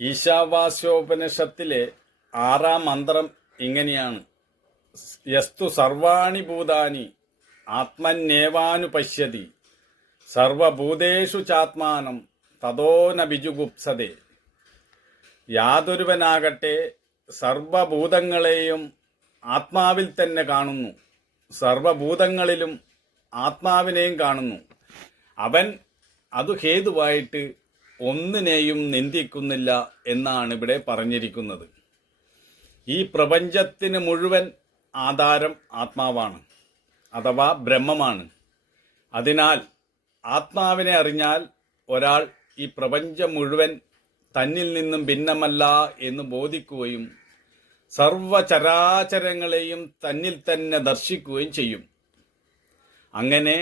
ഈശാവാസ്യോപനിഷത്തിലെ 6-ാം മന്ത്രം ഇങ്ങനെയാണ്: യസ്തു സർവാണി ഭൂതാനി ആത്മന്യേവാനുപശ്യതി സർവഭൂതേഷു ചാത്മാനം തതോ ന ബിജുഗുപ്സതേ. യാതൊരുവനാകട്ടെ സർവഭൂതങ്ങളെയും ആത്മാവിൽ തന്നെ കാണുന്നു, സർവഭൂതങ്ങളിലും ആത്മാവിനെയും കാണുന്നു. അവൻ അതു ഹേതുവായിട്ട് ഒന്നിനെയും നിന്ദിക്കുന്നില്ല എന്നാണ് ഇവിടെ പറഞ്ഞിരിക്കുന്നത്. ഈ പ്രപഞ്ചത്തിന് മുഴുവൻ ആധാരം ആത്മാവാണ്, അഥവാ ബ്രഹ്മമാണ്. അതിനാൽ ആത്മാവിനെ അറിഞ്ഞാൽ ഒരാൾ ഈ പ്രപഞ്ചം മുഴുവൻ തന്നിൽ നിന്നും ഭിന്നമല്ല എന്ന് ബോധിക്കുകയും സർവചരാചരങ്ങളെയും തന്നിൽ തന്നെ ദർശിക്കുകയും ചെയ്യും. അങ്ങനെ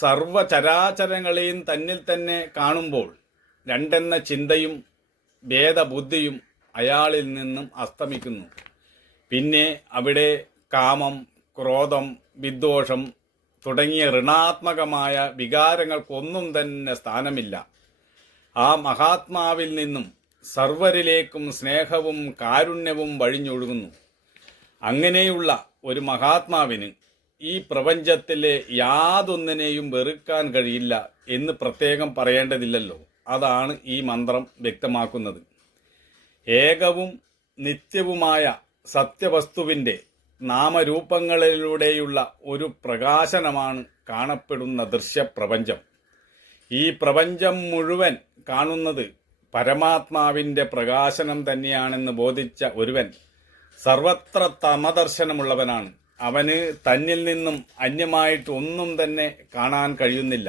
സർവചരാചരങ്ങളെയും തന്നിൽ തന്നെ കാണുമ്പോൾ രണ്ടെന്ന ചിന്തയും ഭേദബുദ്ധിയും അയാളിൽ നിന്നും അസ്തമിക്കുന്നു. പിന്നെ അവിടെ കാമം, ക്രോധം, വിദ്വേഷം തുടങ്ങിയ ഋണാത്മകമായ വികാരങ്ങൾക്കൊന്നും തന്നെ സ്ഥാനമില്ല. ആ മഹാത്മാവിൽ നിന്നും സർവരിലേക്കും സ്നേഹവും കാരുണ്യവും വഴിഞ്ഞൊഴുകുന്നു. അങ്ങനെയുള്ള ഒരു മഹാത്മാവിന് ഈ പ്രപഞ്ചത്തിലെ യാതൊന്നിനെയും വെറുക്കാൻ കഴിയില്ല എന്ന് പ്രത്യേകം പറയേണ്ടതില്ലല്ലോ. അതാണ് ഈ മന്ത്രം വ്യക്തമാക്കുന്നത്. ഏകവും നിത്യവുമായ സത്യവസ്തുവിൻ്റെ നാമരൂപങ്ങളിലൂടെയുള്ള ഒരു പ്രകാശനമാണ് കാണപ്പെടുന്ന ദൃശ്യപ്രപഞ്ചം. ഈ പ്രപഞ്ചം മുഴുവൻ കാണുന്നത് പരമാത്മാവിൻ്റെ പ്രകാശനം തന്നെയാണെന്ന് ബോധിച്ച ഒരുവൻ സർവത്ര തമദർശനമുള്ളവനാണ്. അവന് തന്നിൽ നിന്നും അന്യമായിട്ട് ഒന്നും തന്നെ കാണാൻ കഴിയുന്നില്ല.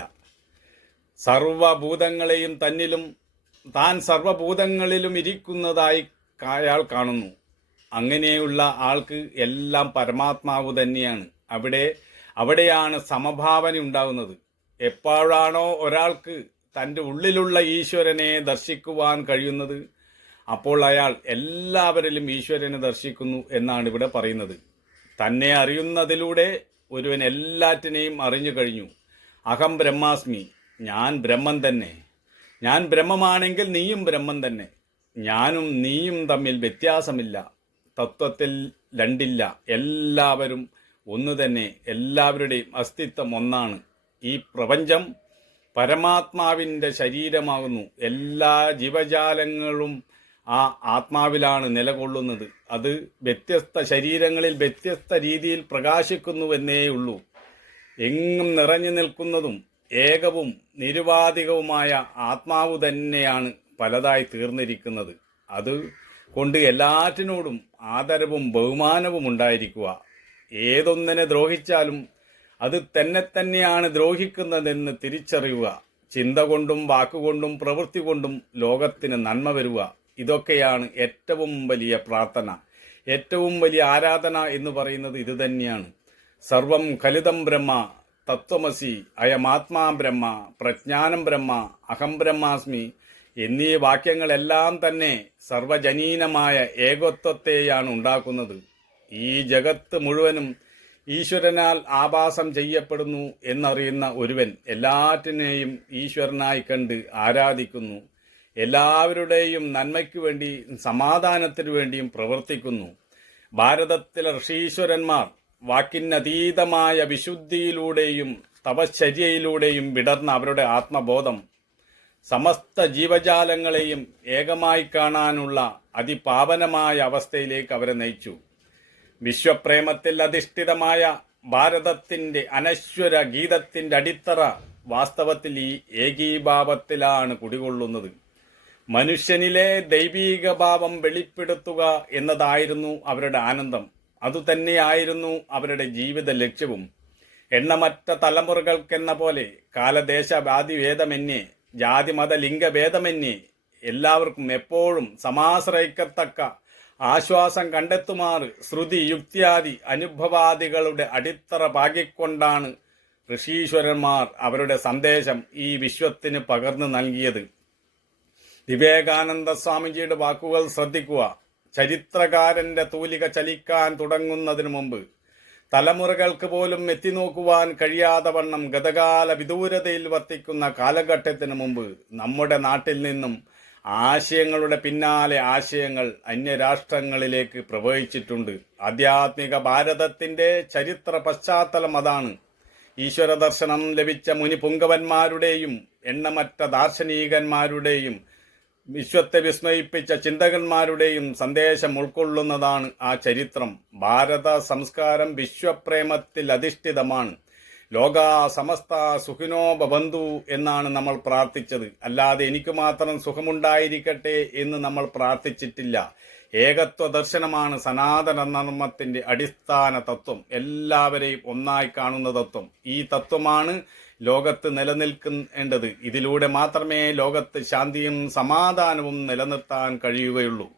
സർവഭൂതങ്ങളെയും തന്നിലും താൻ സർവഭൂതങ്ങളിലും ഇരിക്കുന്നതായി അയാൾ കാണുന്നു. അങ്ങനെയുള്ള ആൾക്ക് എല്ലാം പരമാത്മാവ് തന്നെയാണ്. അവിടെയാണ് സമഭാവന ഉണ്ടാകുന്നത്. എപ്പോഴാണോ ഒരാൾക്ക് തൻ്റെ ഉള്ളിലുള്ള ഈശ്വരനെ ദർശിക്കുവാൻ കഴിയുന്നത്, അപ്പോൾ അയാൾ എല്ലാവരിലും ഈശ്വരനെ ദർശിക്കുന്നു എന്നാണ് ഇവിടെ പറയുന്നത്. തന്നെ അറിയുന്നതിലൂടെ ഒരുവൻ എല്ലാറ്റിനെയും അറിഞ്ഞു കഴിഞ്ഞു. അഹം ബ്രഹ്മാസ്മി, ഞാൻ ബ്രഹ്മൻ തന്നെ. ഞാൻ ബ്രഹ്മമാണെങ്കിൽ നീയും ബ്രഹ്മൻ തന്നെ. ഞാനും നീയും തമ്മിൽ വ്യത്യാസമില്ല, തത്വത്തിൽ രണ്ടില്ല. എല്ലാവരും ഒന്നു തന്നെ, എല്ലാവരുടെയും അസ്തിത്വം ഒന്നാണ്. ഈ പ്രപഞ്ചം പരമാത്മാവിൻ്റെ ശരീരമാകുന്നു. എല്ലാ ജീവജാലങ്ങളും ആ ആത്മാവിലാണ് നിലകൊള്ളുന്നത്. അത് വ്യത്യസ്ത ശരീരങ്ങളിൽ വ്യത്യസ്ത രീതിയിൽ പ്രകാശിക്കുന്നുവെന്നേയുള്ളൂ. എങ്ങും നിറഞ്ഞു നിൽക്കുന്നതും ഏകവും നിരുപാധികവുമായ ആത്മാവ് തന്നെയാണ് പലതായി തീർന്നിരിക്കുന്നത്. അതുകൊണ്ട് എല്ലാറ്റിനോടും ആദരവും ബഹുമാനവും ഉണ്ടായിരിക്കുക. ഏതൊന്നിനെ ദ്രോഹിച്ചാലും അത് തന്നെയാണ് ദ്രോഹിക്കുന്നതെന്ന് തിരിച്ചറിയുക. ചിന്ത കൊണ്ടും വാക്കുകൊണ്ടും പ്രവൃത്തി കൊണ്ടും ലോകത്തിന് നന്മ വരുക. ഇതൊക്കെയാണ് ഏറ്റവും വലിയ പ്രാർത്ഥന, ഏറ്റവും വലിയ ആരാധന എന്ന് പറയുന്നത് ഇത് തന്നെയാണ്. സർവം ഖലിതം ബ്രഹ്മ തത്വമസി അയമാത്മാ ബ്രഹ്മ പ്രജ്ഞാനം ബ്രഹ്മ അഹം ബ്രഹ്മാസ്മി എന്നീ വാക്യങ്ങളെല്ലാം തന്നെ സർവജനീനമായ ഏകത്വത്തെയാണ് ഉണ്ടാക്കുന്നത്. ഈ ജഗത്ത് മുഴുവനും ഈശ്വരനാൽ ആഭാസം ചെയ്യപ്പെടുന്നു എന്നറിയുന്ന ഒരുവൻ എല്ലാറ്റിനെയും ഈശ്വരനായി കണ്ട് ആരാധിക്കുന്നു. എല്ലാവരുടെയും നന്മയ്ക്കു വേണ്ടി, സമാധാനത്തിനു വേണ്ടിയും പ്രവർത്തിക്കുന്നു. ഭാരതത്തിലെ ഋഷീശ്വരന്മാർ വാക്കിനതീതമായ വിശുദ്ധിയിലൂടെയും തപശ്ചര്യയിലൂടെയും വിടർന്ന അവരുടെ ആത്മബോധം സമസ്ത ജീവജാലങ്ങളെയും ഏകമായി കാണാനുള്ള അതിപാവനമായ അവസ്ഥയിലേക്ക് അവരെ നയിച്ചു. വിശ്വപ്രേമത്തിൽ അധിഷ്ഠിതമായ ഭാരതത്തിൻ്റെ അനശ്വര ഗീതത്തിൻ്റെ അടിത്തറ വാസ്തവത്തിൽ ഈ ഏകീഭാവത്തിലാണ് കുടികൊള്ളുന്നത്. മനുഷ്യനിലെ ദൈവീക ഭാവം വെളിപ്പെടുത്തുക എന്നതായിരുന്നു അവരുടെ ആനന്ദം. അതുതന്നെയായിരുന്നു അവരുടെ ജീവിത ലക്ഷ്യവും. എണ്ണമറ്റ തലമുറകൾക്കെന്ന പോലെ കാലദേശവാദിഭേദമന്യേ, ജാതിമത ലിംഗഭേദമന്യേ എല്ലാവർക്കും എപ്പോഴും സമാശ്രയിക്കത്തക്ക ആശ്വാസം കണ്ടെത്തുമാറ് ശ്രുതി യുക്തിയാദി അനുഭവാദികളുടെ അടിത്തറ പാകിക്കൊണ്ടാണ് ഋഷീശ്വരന്മാർ അവരുടെ സന്ദേശം ഈ വിശ്വത്തിന് പകർന്നു നൽകിയത്. വിവേകാനന്ദ സ്വാമിജിയുടെ വാക്കുകൾ ശ്രദ്ധിക്കുക. ചരിത്രകാരന്റെ തൂലിക ചലിക്കാൻ തുടങ്ങുന്നതിനു മുമ്പ്, തലമുറകൾക്ക് പോലും എത്തിനോക്കുവാൻ കഴിയാതെ വണ്ണം ഗതകാല വിദൂരതയിൽ വർത്തിക്കുന്ന കാലഘട്ടത്തിന് മുമ്പ് നമ്മുടെ നാട്ടിൽ നിന്നും ആശയങ്ങളുടെ പിന്നാലെ ആശയങ്ങൾ അന്യരാഷ്ട്രങ്ങളിലേക്ക് പ്രവഹിച്ചിട്ടുണ്ട്. ആധ്യാത്മിക ഭാരതത്തിന്റെ ചരിത്ര പശ്ചാത്തലം അതാണ്. ഈശ്വര ദർശനം ലഭിച്ച മുനിപുങ്കവന്മാരുടെയും എണ്ണമറ്റ ദാർശനികന്മാരുടെയും വിശ്വത്തെ വിസ്മയിപ്പിച്ച ചിന്തകന്മാരുടെയും സന്ദേശം ഉൾക്കൊള്ളുന്നതാണ് ആ ചരിത്രം. ഭാരത സംസ്കാരം വിശ്വപ്രേമത്തിൽ അധിഷ്ഠിതമാണ്. ലോക സമസ്ത സുഖിനോ ഭവന്തു എന്നാണ് നമ്മൾ പ്രാർത്ഥിച്ചത്. അല്ലാതെ എനിക്ക് മാത്രം സുഖമുണ്ടായിരിക്കട്ടെ എന്ന് നമ്മൾ പ്രാർത്ഥിച്ചിട്ടില്ല. ഏകത്വ ദർശനമാണ് സനാതന ധർമ്മത്തിന്റെ അടിസ്ഥാന തത്വം. എല്ലാവരെയും ഒന്നായി കാണുന്ന തത്വം. ഈ തത്വമാണ് ലോകത്ത് നിലനിൽക്കേണ്ടത്. ഇതിലൂടെ മാത്രമേ ലോകത്ത് ശാന്തിയും സമാധാനവും നിലനിർത്താൻ കഴിയുകയുള്ളൂ.